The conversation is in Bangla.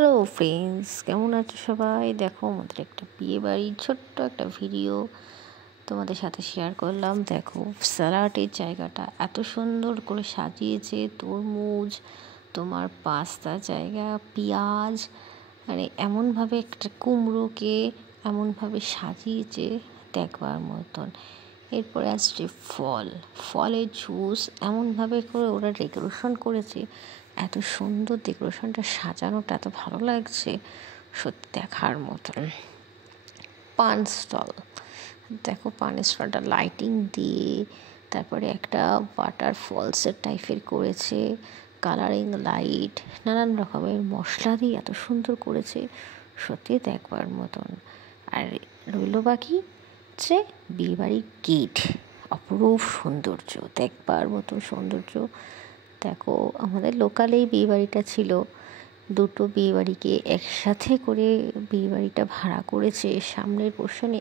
হ্যালো ফ্রেন্ডস, কেমন আছো সবাই? দেখো, আমাদের একটা বিয়ে বাড়ির ছোট্ট একটা ভিডিও তোমাদের সাথে শেয়ার করলাম। দেখো, স্যালাডের জায়গাটা এত সুন্দর করে সাজিয়েছে, তরমুজ, তোমার পাস্তা জায়গা, পেঁয়াজ, মানে এমনভাবে একটা কুমড়োকে এমনভাবে সাজিয়েছে দেখবার মতন। এরপরে আসছে ফলের জুস, এমনভাবে করে ওরা ডেকোরেশন করেছে। এত সুন্দর ডেকোরেশনটা, সাজানোটা এত ভালো লাগছে, সত্যি দেখার মতন। পান স্টল, দেখো পান স্টলটা লাইটিং দিয়ে, তারপরে একটা ওয়াটার ফলসের টাইপের করেছে, কালারিং লাইট, নানান রকমের মশলা দিয়ে এত সুন্দর করেছে, সত্যি দেখবার মতন। আর রইল বাকি হচ্ছে বিয়েবাড়ির গেট, অপরূপ সৌন্দর্য, দেখবার মতন সৌন্দর্য। দেখো, আমাদের লোকালেই বিয়েবাড়িটা ছিল, দুটো বিয়েবাড়িকে একসাথে করে বিয়েবাড়িটা ভাড়া করেছে। সামনের পোর্শনে